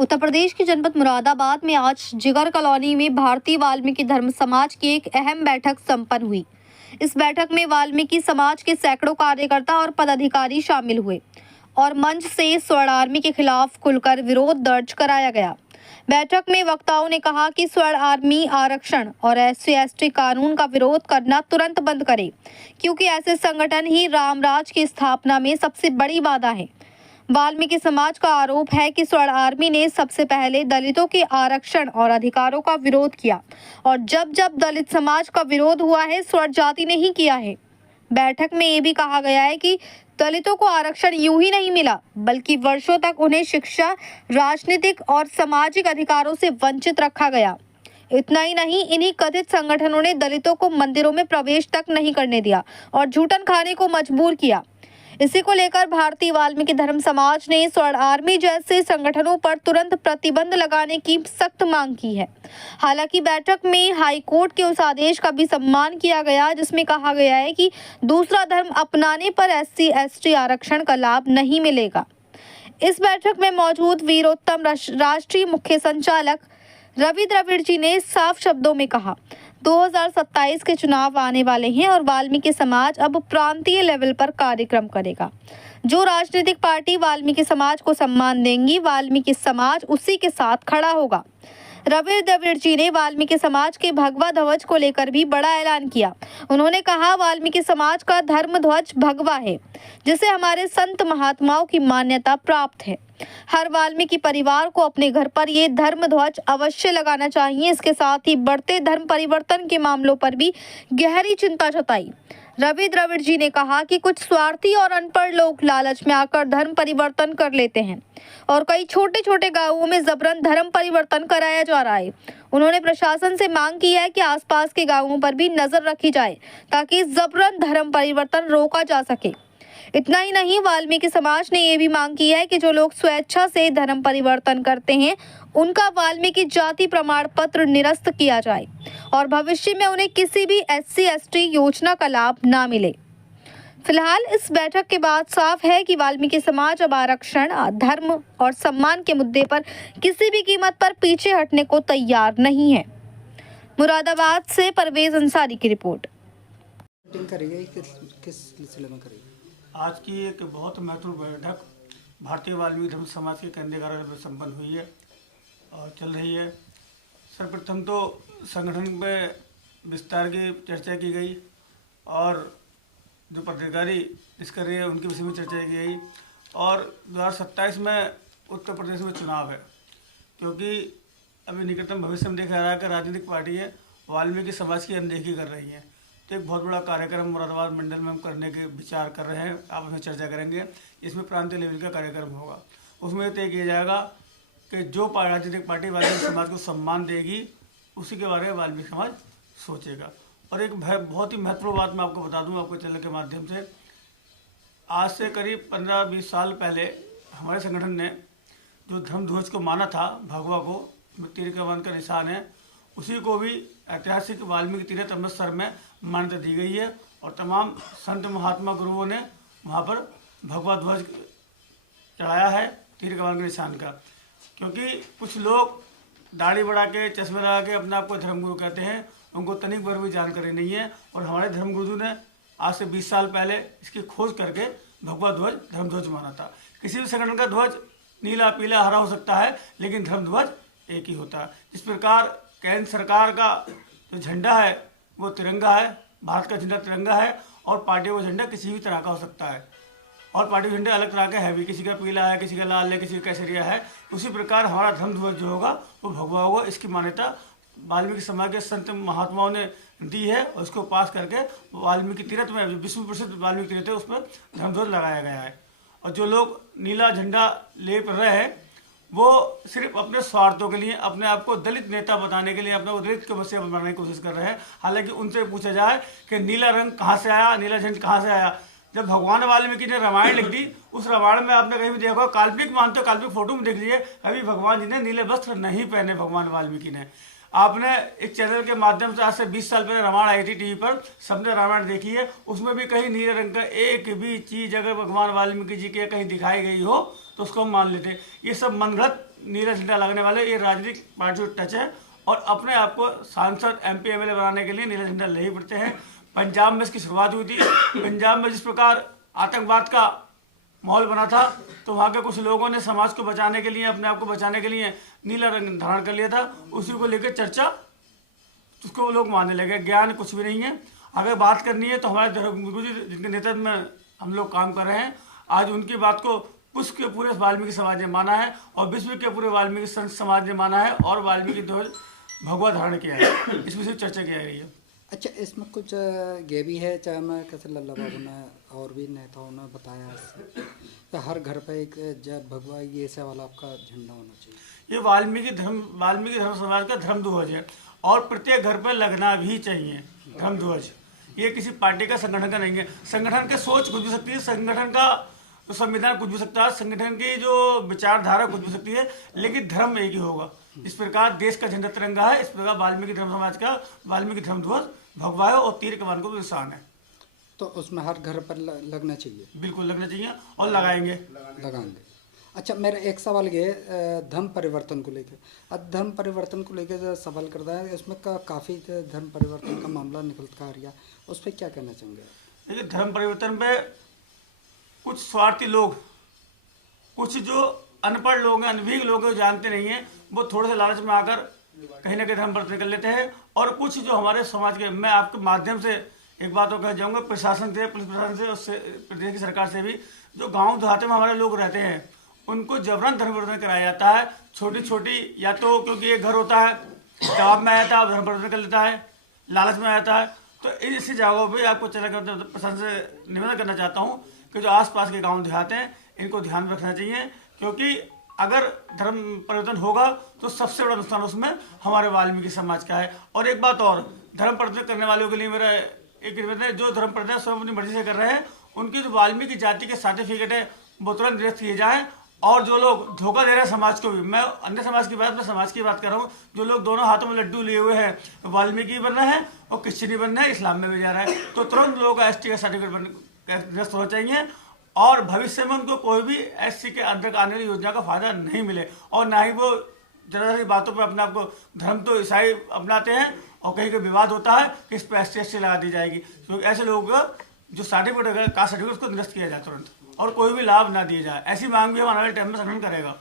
उत्तर प्रदेश के जनपद मुरादाबाद में आज जिगर कॉलोनी में भारतीय वाल्मीकि धर्म समाज की एक अहम बैठक संपन्न हुई। इस बैठक में वाल्मीकि समाज के सैकड़ों कार्यकर्ता और पदाधिकारी शामिल हुए और मंच से स्वर्ण आर्मी के खिलाफ खुलकर विरोध दर्ज कराया गया। बैठक में वक्ताओं ने कहा कि स्वर्ण आर्मी आरक्षण और SC/ST कानून का विरोध करना तुरंत बंद करे, क्योंकि ऐसे संगठन ही रामराज की स्थापना में सबसे बड़ी बाधा है। वाल्मीकि समाज का आरोप है कि स्वर्ण आर्मी ने सबसे पहले दलितों के आरक्षण और अधिकारों का विरोध किया और जब जब दलित समाज का विरोध हुआ है, स्वर्ण जाति ने ही किया है। बैठक में ये भी कहा गया है कि दलितों को आरक्षण यूं ही नहीं मिला, बल्कि वर्षों तक उन्हें शिक्षा, राजनीतिक और सामाजिक अधिकारों से वंचित रखा गया। इतना ही नहीं, इन्हीं कथित संगठनों ने दलितों को मंदिरों में प्रवेश तक नहीं करने दिया और जूठन खाने को मजबूर किया। इसी को लेकर भारतीय वाल्मीकि धर्म समाज ने स्वर्ण आर्मी जैसे संगठनों पर तुरंत प्रतिबंध लगाने की सख्त मांग की है। हालांकि बैठक में हाई कोर्ट के उस आदेश का भी सम्मान किया गया, जिसमें कहा गया है कि दूसरा धर्म अपनाने पर SC/ST आरक्षण का लाभ नहीं मिलेगा। इस बैठक में मौजूद वीरोत्तम राष्ट्रीय मुख्य संचालक रवि द्रविड़ जी ने साफ शब्दों में कहा, 2027 के चुनाव आने वाले हैं और वाल्मीकि समाज अब प्रांतीय लेवल पर कार्यक्रम करेगा। जो राजनीतिक पार्टी वाल्मीकि समाज को सम्मान देंगी, वाल्मीकि समाज उसी के साथ खड़ा होगा। रवि द्रविड़ जी ने वाल्मीकि समाज के भगवा ध्वज को लेकर भी बड़ा ऐलान किया। उन्होंने कहा, वाल्मीकि समाज का धर्म ध्वज भगवा है, जिसे हमारे संत महात्माओं की मान्यता प्राप्त है। हर वाल्मीकि परिवार को अपने घर पर ये धर्म ध्वज अवश्य लगाना चाहिए। इसके साथ ही बढ़ते धर्म परिवर्तन के मामलों पर भी गहरी चिंता जताई। रवि द्रविड़ जी ने कहा कि कुछ स्वार्थी और अनपढ़ लोग लालच में आकर धर्म परिवर्तन कर लेते हैं और कई छोटे छोटे गांवों में जबरन धर्म परिवर्तन कराया जा रहा है। उन्होंने प्रशासन से मांग की है कि आसपास के गांवों पर भी नजर रखी जाए, ताकि जबरन धर्म परिवर्तन रोका जा सके। इतना ही नहीं, वाल्मीकि समाज ने यह भी मांग की है कि जो लोग स्वेच्छा से धर्म परिवर्तन करते हैं, उनका वाल्मीकि जाति प्रमाण पत्र निरस्त किया जाए और भविष्य में उन्हें किसी भी SC/ST योजना का लाभ ना मिले। फिलहाल इस बैठक के बाद साफ है कि वाल्मीकि समाज अब आरक्षण, धर्म और सम्मान के मुद्दे पर किसी भी कीमत पर पीछे हटने को तैयार नहीं है। मुरादाबाद से परवेज अंसारी की रिपोर्ट। आज की एक बहुत महत्वपूर्ण बैठक भारतीय वाल्मीकि धर्म समाज के केंद्रीय कार्यालय में संपन्न हुई है और चल रही है। सर्वप्रथम तो संगठन में विस्तार की चर्चा की गई और जो पदाधिकारी इस कर रहे हैं उनके विषय में चर्चा की गई और 2027 में उत्तर प्रदेश में चुनाव है, क्योंकि अभी निकटतम भविष्य में देखा जा रहा है कि राजनीतिक पार्टियाँ वाल्मीकि समाज की अनदेखी कर रही हैं। तो एक बहुत बड़ा कार्यक्रम मुरादाबाद मंडल में हम करने के विचार कर रहे हैं, आप उसमें चर्चा करेंगे। इसमें प्रांतीय लेवल का कार्यक्रम होगा। उसमें तय किया जाएगा कि जो राजनीतिक पार्टी वाल्मीकि समाज को सम्मान देगी, उसी के बारे में वाल्मीकि समाज सोचेगा। और एक बहुत ही महत्वपूर्ण बात मैं आपको बता दूं, आपको चैनल के माध्यम से, आज से करीब 15-20 साल पहले हमारे संगठन ने जो धर्म ध्वज को माना था, भगवा को तीर कमान का निशान है, उसी को भी ऐतिहासिक वाल्मीकि तीर्थ अमृतसर में मान्यता दी गई है और तमाम संत महात्मा गुरुओं ने वहाँ पर भगवा ध्वज चढ़ाया है तीर कमान के निशान का। क्योंकि कुछ लोग दाढ़ी बढ़ा के, चश्मे लगा के अपने आप को धर्मगुरु कहते हैं, उनको तनिक भर भी जानकारी नहीं है। और हमारे धर्मगुरु ने आज से 20 साल पहले इसकी खोज करके भगवा ध्वज धर्म ध्वज माना था। किसी भी संगठन का ध्वज नीला, पीला, हरा हो सकता है, लेकिन धर्म ध्वज एक ही होता है। जिस प्रकार केंद्र सरकार का जो झंडा है वो तिरंगा है, भारत का झंडा तिरंगा है, और पार्टी का झंडा किसी भी तरह का हो सकता है और पार्टी के झंडे अलग तरह के है भी, किसी का पीला है, किसी का लाल है, किसी का केसरिया है। उसी प्रकार हमारा धर्म ध्वज जो होगा वो भगवा होगा। इसकी मान्यता वाल्मीकि समाज के संत महात्माओं ने दी है और उसको पास करके वाल्मीकि तीर्थ में, विश्व प्रसिद्ध वाल्मीकि तीर्थ है, उसमें धर्म ध्वज लगाया गया है। और जो लोग नीला झंडा ले रहे हैं वो सिर्फ अपने स्वार्थों के लिए, अपने आप को दलित नेता बताने के लिए, अपने को दलित समस्या बनाने की कोशिश कर रहे हैं। हालांकि उनसे पूछा जाए कि नीला रंग कहाँ से आया, नीला झंडा कहाँ से आया। जब भगवान वाल्मीकि ने रामायण लिख दी, उस रामायण में आपने कहीं भी देखा, काल्पनिक मानते हो, काल्पनिक फोटो में देख लीजिए, कभी भगवान जी ने नीले वस्त्र नहीं पहने। भगवान वाल्मीकि ने, आपने एक चैनल के माध्यम से आज से 20 साल पहले रामायण आई थी टीवी पर, सबने रामायण देखी है, उसमें भी कहीं नीले रंग का एक भी चीज अगर भगवान वाल्मीकि जी के कहीं दिखाई गई हो तो उसको हम मान लेते। ये सब मनगढ़ंत नीला झंडा लगाने वाले ये राजनीतिक पार्टी टच है और अपने आप को सांसद MP MLA बनाने के लिए नीला झंडा ले ही पड़ते हैं। पंजाब में इसकी शुरुआत हुई थी। पंजाब में जिस प्रकार आतंकवाद का माहौल बना था तो वहाँ के कुछ लोगों ने समाज को बचाने के लिए, अपने आप को बचाने के लिए नीला रंग धारण कर लिया था। उसी को लेकर चर्चा, उसको वो लोग मानने लगे। ज्ञान कुछ भी नहीं है। अगर बात करनी है तो हमारे धर्मगुरु जी जिनके नेतृत्व में हम लोग काम कर रहे हैं, आज उनकी बात को पुष्प के पूरे वाल्मीकि समाज ने माना है और विश्व के पूरे वाल्मीकि संत समाज ने माना है और वाल्मीकि ध्वज भगवा धारण किया है। इसमें सिर्फ चर्चा की जा रही है। अच्छा, इसमें कुछ ये भी है, चाहे मैं कैसे लल्ला बाबू ने और भी नेताओं ने बताया कि हर घर पे एक जय भगवा ये ऐसा वाला आपका झंडा होना चाहिए। ये वाल्मीकि धर्म समाज का धर्म ध्वज है और प्रत्येक घर पर लगना भी चाहिए धर्म ध्वज। ये किसी पार्टी का, संगठन का नहीं है। संगठन की सोच कुछ भी सकती है, संगठन का तो संविधान कुछ भी सकता है, संगठन की जो विचारधारा कुछ भी सकती है, लेकिन धर्म एक ही होगा। इस प्रकार देश का झंडा तिरंगा है, इस प्रकार वाल्मीकि धर्म समाज का वाल्मीकि धर्म ध्वज भगवा है और तीर कमान को निशान है। तो उसमें हर घर पर लगना चाहिए। बिल्कुल लगना चाहिए और लगाएंगे। अच्छा, मेरा एक सवाल ये धर्म परिवर्तन को लेकर, अब धर्म परिवर्तन को लेकर जो सवाल करता है, इसमें काफ़ी धर्म परिवर्तन का मामला निकलता आ रहा, उस पर क्या कहना चाहेंगे? देखिए, धर्म परिवर्तन पे कुछ स्वार्थी लोग, कुछ जो अनपढ़ लोग हैं, अनभिज्ञ लोग हैं, जानते नहीं हैं, वो थोड़े से लालच में आकर कहीं ना कहीं धर्म परिवर्तन कर लेते हैं। और कुछ जो हमारे समाज के, मैं आपके माध्यम से एक बात और कह जाऊँगा, प्रशासन से, पुलिस प्रशासन से, उससे प्रदेश की सरकार से भी, जो गाँव देहात में हमारे लोग रहते हैं उनको जबरन धर्म परिवर्तन कराया जाता है। छोटी छोटी, या तो क्योंकि एक घर होता है, दबाव में आ जाता है, धर्म परिवर्तन कर लेता है, लालच में आ जाता है। तो ऐसी जगहों पर आपको चला कर प्रशासन से निवेदन करना चाहता हूँ कि जो आसपास के गांव देहात हैं इनको ध्यान में रखना चाहिए, क्योंकि अगर धर्म परिवर्तन होगा तो सबसे बड़ा नुकसान उसमें हमारे वाल्मीकि समाज का है। और एक बात और, धर्म परिवर्तन करने वालों के लिए मेरा एक निवेदन है, जो धर्म परिवर्तन स्वयं अपनी मर्जी से कर रहे हैं उनकी जो वाल्मीकि जाति के सर्टिफिकेट है वो तुरंत निरस्त किए जाएँ। और जो लोग धोखा दे रहे हैं समाज को भी, मैं अन्य समाज की बात, मैं समाज की बात कर रहा हूँ, जो लोग दोनों हाथों में लड्डू लिए हुए हैं, वाल्मीकि बन रहे हैं और क्रिश्चियनी बन रहे हैं, इस्लाम में भी जा रहा है, तो तुरंत लोगों का ST का सर्टिफिकेट निरस्त होना चाहिए और भविष्य में उनको कोई भी SC के अंदर आने वाली योजना का फायदा नहीं मिले। और ना ही वो जरा सी बातों पर अपने आप को, धर्म तो ईसाई अपनाते हैं और कहीं कोई विवाद होता है कि इस पर ST लगा दी जाएगी, तो ऐसे लोगों का जो सर्टिफिकेट, कास्ट सर्टिफिकेट, उसको निरस्त किया जाए तुरंत और कोई भी लाभ ना दिया जाए। ऐसी मांग भी हम आने वाले टाइम में संगठन करेगा।